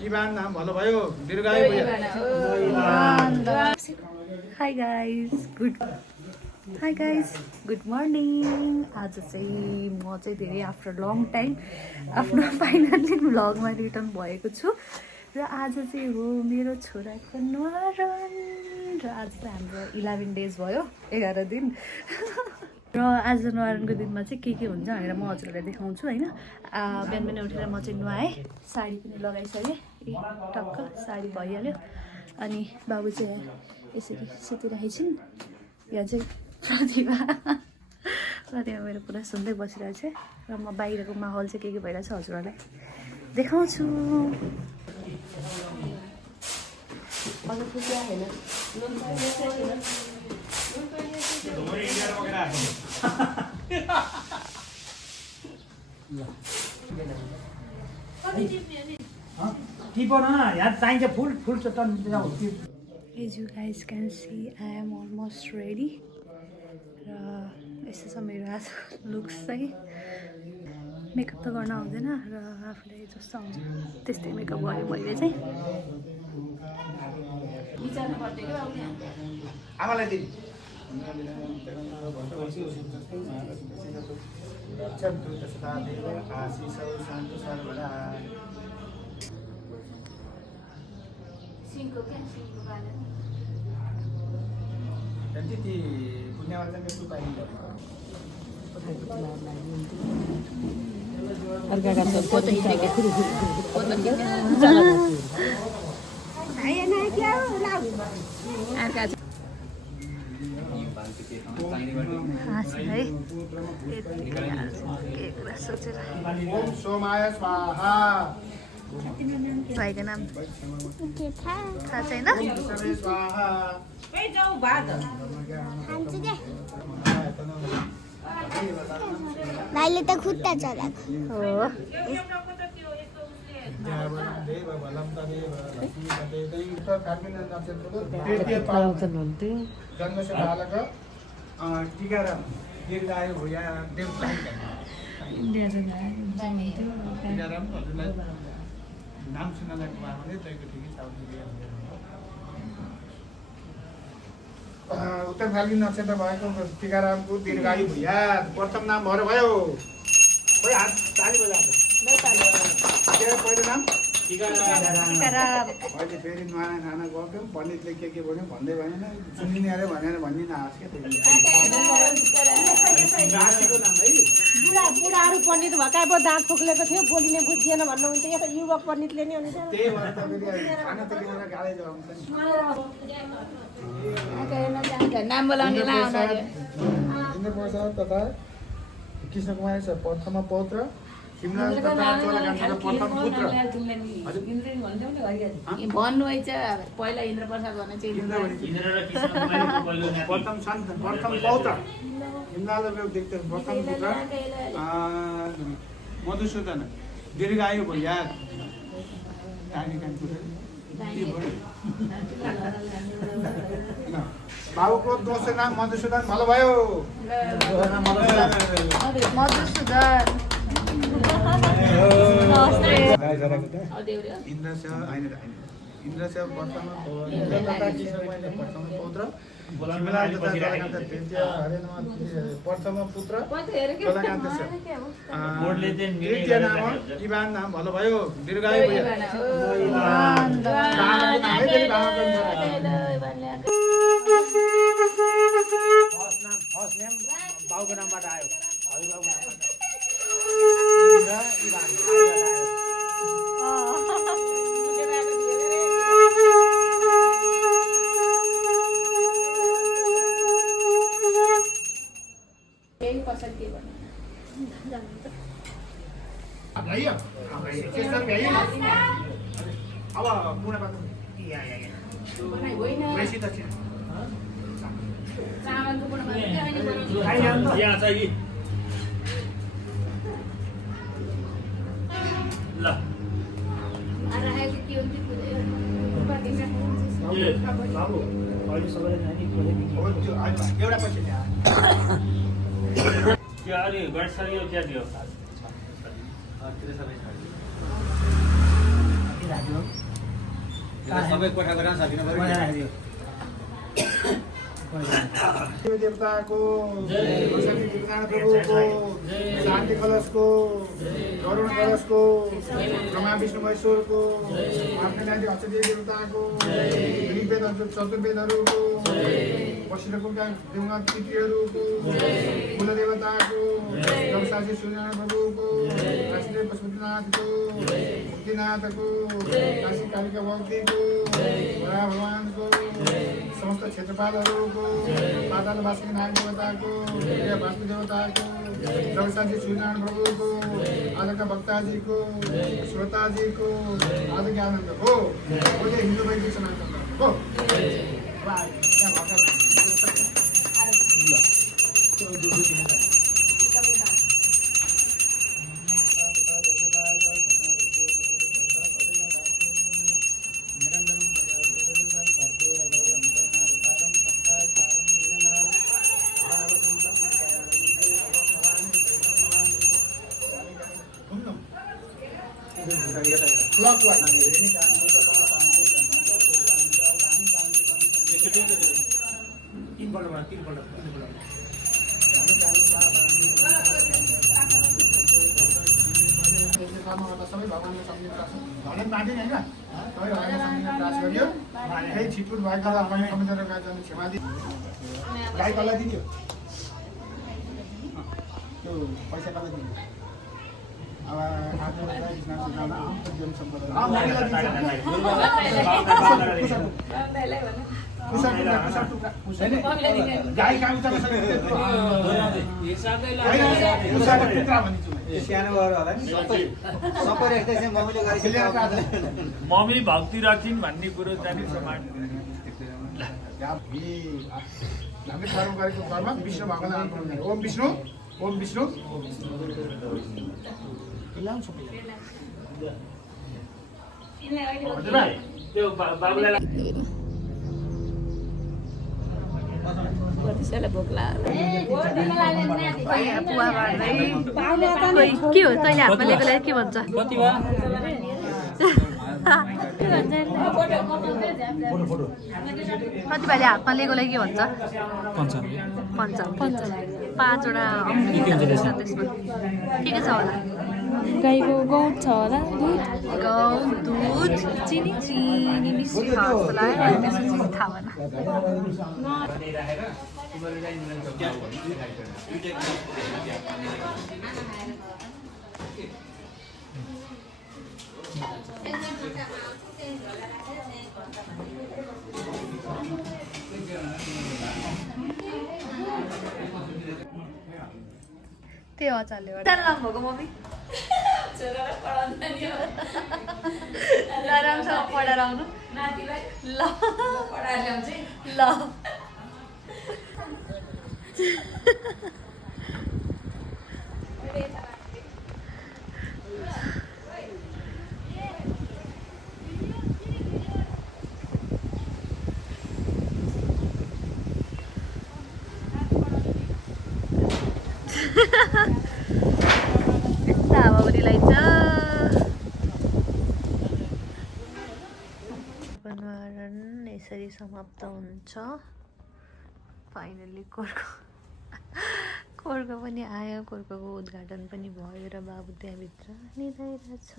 जीवन नाम भलो भयो दीर्घायु भयो। Hi guys good morning. आज चाहिँ म चाहिँ धेरै आफ्टर लङ टाइम आफ्नो फाइनल्ली भ्लगमा रिटर्न भएको छु र आज चाहिँ हो मेरो छोराको न्वारन र आज चाहिँ हाम्रो 11 डेज भयो, 11 दिन र आज न्वारनको दिनमा चाहिँ के हुन्छ भनेर म हजुरहरूलाई देखाउँछु होइन। बिहान बिहान उठेर म चाहिँ नुहाएँ, साडी पनि लगाइसकेँ, टक्क साडी भइहाल्यो। अनि बाबु चाहिँ यसरी सुतिरहेको छिन्। यहाँ चाहिँ प्रतिभा मेरो पुरा सुन्दै बसिरहेको छ र म बाहिरको माहौल चाहिँ के भइरहेछ हजुरहरूलाई देखाउँछु। As you guys can see, I am almost ready. र यस्तो छ मेरो आज लुक्स चाहिँ। मेकअप त गर्न आउँदैन र आफूलाई जस्तो आउँछ त्यस्तै मेकअप गरेँ मैले चाहिँ। आमालाई दिनु ओम सोमाय स्वाहा। भाइको नाम थाहा छैन? भाइले त खुट्टा चलाएको हो। जन्म से बालक टीकाराम दीर्घायु भूया देवता टीकाराम हजुरलाई नाम सुन्नलाई भने तपाईँको ठिकै छ। उत्तर फाल्गुन नक्षत्र भएको टीकारामको दीर्घायु भूया प्रथम नाम भएर भयो। खोइ हात ताली बजाएको पहिलो नाम टीकाराम। अहिले फेरि नयाँ खाना गयो पण्डितले के भन्यो भन्दै भएन, सुनिने अरे भनेर भनिदिन आएको क्या। राशिको नाम है बुढाहरू पण्डित भएका अब दाँत फुक्लेको थियो, बोलिने बुझिएन भन्नुहुन्थ्यो। यहाँ त युवक पण्डितले नि हुन्छ। त्यही भएर त फेरि खाना त किनेर गाडै जान्छ नि। नाम बोलाउने इन्द्र प्रसाद तथा कृष्ण कुमार प्रथम पौत्र, शिमलाल तथा चोलाकान्तका प्रथम पुत्र। भन्नु है पहिला इन्द्र प्रसाद भने चाहिँ प्रथम सन्त, प्रथम पौत्र हिमलाल देख्छ प्रथम पुत्र मधुसूदन दीर्घायु भूया। बाबुको दोस्रो नाम मधुसूदन भलो भयो। मधुसूदन इन्द्र प्रथम पौत्र, शिमलाल तथा चोलाकान्त प्रथम पुत्र चोलाकान्त तृतीय नाम जीवन नाम भलो भयो दीर्घायु भयो। बाबुको नामबाट आयो अब मुना बाटो एउटा पछि क्या अरे गण सर ये क्या दियो? सबै कोठाको राम सकिन पर्यो देवी देवताको सरस्वती नारायण प्रभुको शान्ति कलशको गरुड कलशको ब्रह्मा विष्णु महेश्वरको मार्कण्डेय अक्षदेवी देवताको ऋग्वेद चतुर्वेदहरूको वशिष्ठका देवनाथ पितृहरूको कुल देवताको जगसाक्षी सूर्यनारायण प्रभुको काशीदेव पशुपतिनाथको मुक्तिनाथको काशी कालिका भक्तिको बडा भगवानको समस्त क्षेत्रपालहरूको पाताल वासी नारायण देवताको वास्तु देवताको जगसाक्षी सूर्यनारायण प्रभुको आजका भक्ताजीको श्रोताजीको आजको आनन्दको बोले हिन्दू वैदिक सनातन हो सबै भगवान्ले सम्झिन धन बाँधिन होइन सबै भगवान्ले सम्झिन प्रयास गरियो केही छिटफुट भएका भगवान्ले कमिटर जाने क्षमा दि गाई कसलाई दिन्थ्यो त्यो पैसा कसलाई दिन्थ्यो अब आफ्नो जीवन सम्पदा गाई कहाँ उता मम्मी भक्ति राखिन् भन्ने कुरो चाहिँ समान हामीले कर्म गरेको कर्म विष्णु भगवान्लाई अर्पण गर्ने ओम विष्णु ओम विष्णु त्यो बाबुलाई त्यसैलाई भोक लाग्यो पुवा बाँड्दै के हो तैँले हातमा लिएकोलाई के भन्छ प्रतिभाले हातमा लिएकोलाई के भन्छ पञ्च 5वटा त्यसमा के छ होला गाईको गौत छ होला गहुँ दुध चिनी मिस्टी हर्सलाई त्यसपछि थाहा भएन त्यही अचारले लानुभएको मम्मी राम्रोसँग पढाएर आउनु ल ल हावाहुरी लाग्छ बनवारण यसरी समाप्त हुन्छ फाइनली कोर्को पनि आयो कोर्कोको उद्घाटन पनि भयो र बाबु त्यहाँभित्र निदाइरहेछ